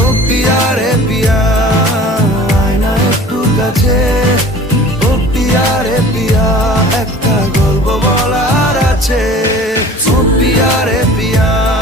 ও পিয়া রে পিয়া, আয়না একটু কাছে। ও পিয়া রে পিয়া, একটা গল্প বলার আছে। ও পিয়া রে পিয়া।